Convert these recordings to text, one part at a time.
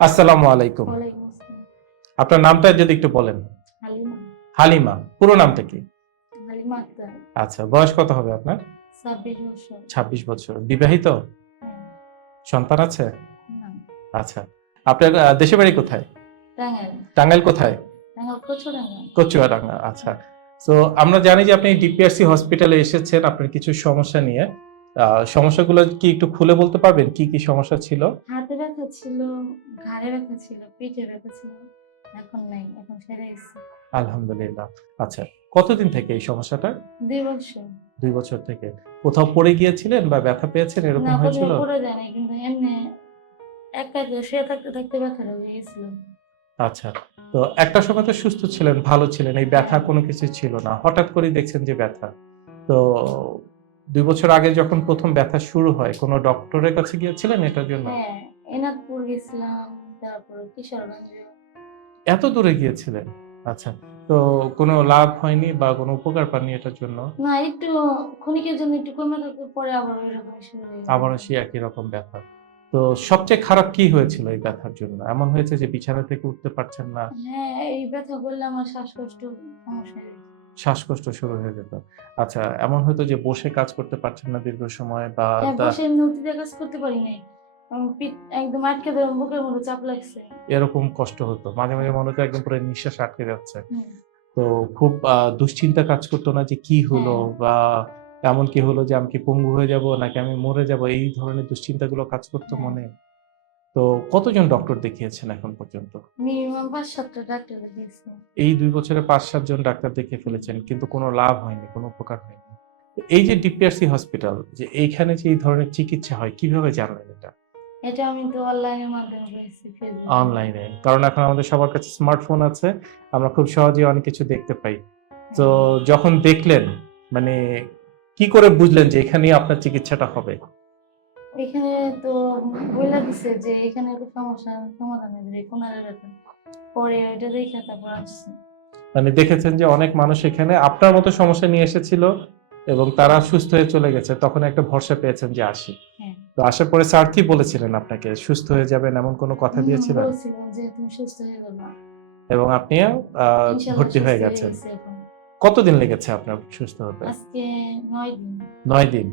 আসসালামু আলাইকুম। আপনার নামটা যদি একটু বলেন। হালিমা পুরো নামটা কি? আচ্ছা বয়স কত হবে আপনার? ছাব্বিশ বছর। বিবাহিত? হ্যাঁ। সন্তান আছে? আচ্ছা আপনার দেশের বাড়ি কোথায়? টাঙ্গাইল। কোথায়? কচুয়াডাঙ্গা। আচ্ছা। তো আমরা জানি যে আপনি ডিপিআরসি হসপিটালে এসেছেন আপনার কিছু সমস্যা নিয়ে। সমস্যাগুলো কি একটু খুলে বলতে পারবেন? কি কি সমস্যা ছিল? হাতে ব্যথা ছিল ঘাড়ে ব্যথা ছিল পিঠে ব্যথা ছিল এখন নাই এখন সেরে গেছে আলহামদুলিল্লাহ। আচ্ছা কতদিন থেকে এই সমস্যাটা? দুই বছর। দুই বছর থেকে। কোথাও পড়ে গিয়েছিলেন বা ব্যথা পেয়েছেন এরকম হয়েছিল? কোথাও পড়ে যায় কিন্তু এমনি একা শুয়ে থাকতে থাকতে ব্যথা হয়ে গেছিল আচ্ছা তো একটা সময় তো সুস্থ ছিলেন ভালো ছিলেন এই ব্যথা কোনো কিছু ছিল না। হঠাৎ করে দেখছেন যে ব্যথা। তো দুই বছর আগে যখন প্রথম ব্যথা শুরু হয় কোনো ডক্টরের কাছে গিয়েছিলেন এটার জন্য? হ্যাঁ এনাদপুর গেছিলাম তারপর কিশোরগঞ্জ এত দূরে গিয়েছিলেন আচ্ছা তো কোনো লাভ হয়নি বা কোনো উপকার পাননি এটার জন্য? না একটু ক্ষণিকের জন্য একটু কমে থাকতে পরে আবার এরকম শুরু হয়ে যায়। আবারও সেই একই রকম ব্যথা। তো সবচেয়ে খারাপ কি হয়েছিল এই ব্যথার জন্য? এমন হয়েছে যে বিছানা থেকে উঠতে পারছেন না? হ্যাঁ এই ব্যথা করলে আমার শ্বাসকষ্ট সমস্যা শ্বাসকষ্ট শুরু হয়ে যেত। আচ্ছা এমন হয়তো যে বসে কাজ করতে পারছেন না দীর্ঘ সময় বা হ্যাঁ, বসে নদীতে কাজ করতে পারি পিঠ একদম আটকে ধরে বুকের মধ্যে চাপ লাগছে। এরকম কষ্ট হতো। মাঝে মাঝে মনে হতো একদম পুরো নিঃশ্বাস আটকে যাচ্ছে। তো খুব দুশ্চিন্তা কাজ করতো না যে কি হলো হ্যাঁ। বা এমন কি হলো যে আমি কি পঙ্গু হয়ে যাব নাকি আমি মরে যাব? এই ধরনের দুশ্চিন্তাগুলো কাজ করতো হ্যাঁ। মনে। তো কতজন ডক্টর দেখিয়েছেন এখন পর্যন্ত? মিনিমাম পাঁচ সাতটা ডাক্তার দেখিয়েছি। এই দুই বছরে পাঁচ সাতজন ডাক্তার দেখিয়ে ফেলেছেন কিন্তু কোনো লাভ হয়নি কোনো উপকার হয়নি। এই যে ডিপিআরসি হসপিটাল যে এইখানে যে এই ধরনের চিকিৎসা হয় কীভাবে জানলেন এটা? এটা আমি তো অনলাইনের মাধ্যমে পেয়েছি অনলাইনে কারণ এখন আমাদের সবার কাছে স্মার্টফোন আছে আমরা খুব সহজেই অনেক কিছু দেখতে পাই। তো যখন দেখলেন মানে কি করে বুঝলেন যে এখানেই আপনার চিকিৎসাটা হবে? এখানে তো বইলা দিছে যে এখানে একটা সমস্যা সমাধান কোনারে ব্যথা। পরে ওইটা দেখে তারপর আসছি। মানে দেখেছেন যে অনেক মানুষ এখানে আপনার মতো সমস্যা নিয়ে এসেছিল এবং তারা সুস্থ হয়ে চলে গেছে তখন একটা ভরসা পেয়েছেন যে আসি। হ্যাঁ। তো আসার পরে স্যার কি বলেছিলেন আপনাকে? সুস্থ হয়ে যাবেন এমন কোনো কথা দিয়েছিলেন? বলছিলেন যে তুমি সুস্থ হয়ে যাবে। এবং আপনি ভর্তি হয়ে গেছেন। কতদিন লেগেছে আপনার সুস্থ হতে? আজকে নয় দিন।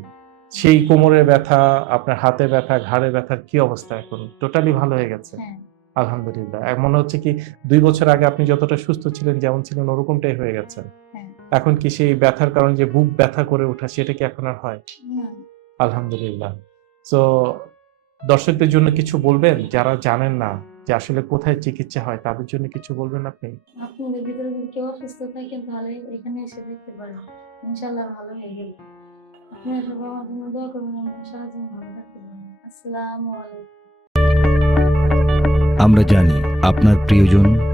সেই কোমরের ব্যথা আপনার হাতে ব্যথা ঘাড়ে ব্যথার কি অবস্থা এখন? টোটালি ভালো হয়ে গেছে? হ্যাঁ। আলহামদুলিল্লাহ। মনে হচ্ছে কি দুই বছর আগে আপনি যতটা সুস্থ ছিলেন যেমন ছিলেন ওরকমটাই হয়ে গেছেন। হ্যাঁ। এখন কি সেই ব্যথার কারণে যে বুক ব্যথা করে ওঠা সেটা কি এখন আর হয়? আলহামদুলিল্লাহ। তো দর্শকদের জন্য কিছু বলবেন? যারা জানেন না যে আসলে কোথায় চিকিৎসা হয় তাদের জন্য কিছু বলবেন আপনি? আপনাদের ভিতরে যদি কেউ অসুস্থ থাকেন তাহলে এখানে এসে দেখতে পারেন। ইনশাল্লাহ ভালো হয়ে যাবে। আপনারা সবাই আমার জন্য দোয়া করবেন আমি সারা জীবন ভালো থাকতে পারেন। আসসালামু আলাইকুম। আমরা জানি আপনার প্রিয়জন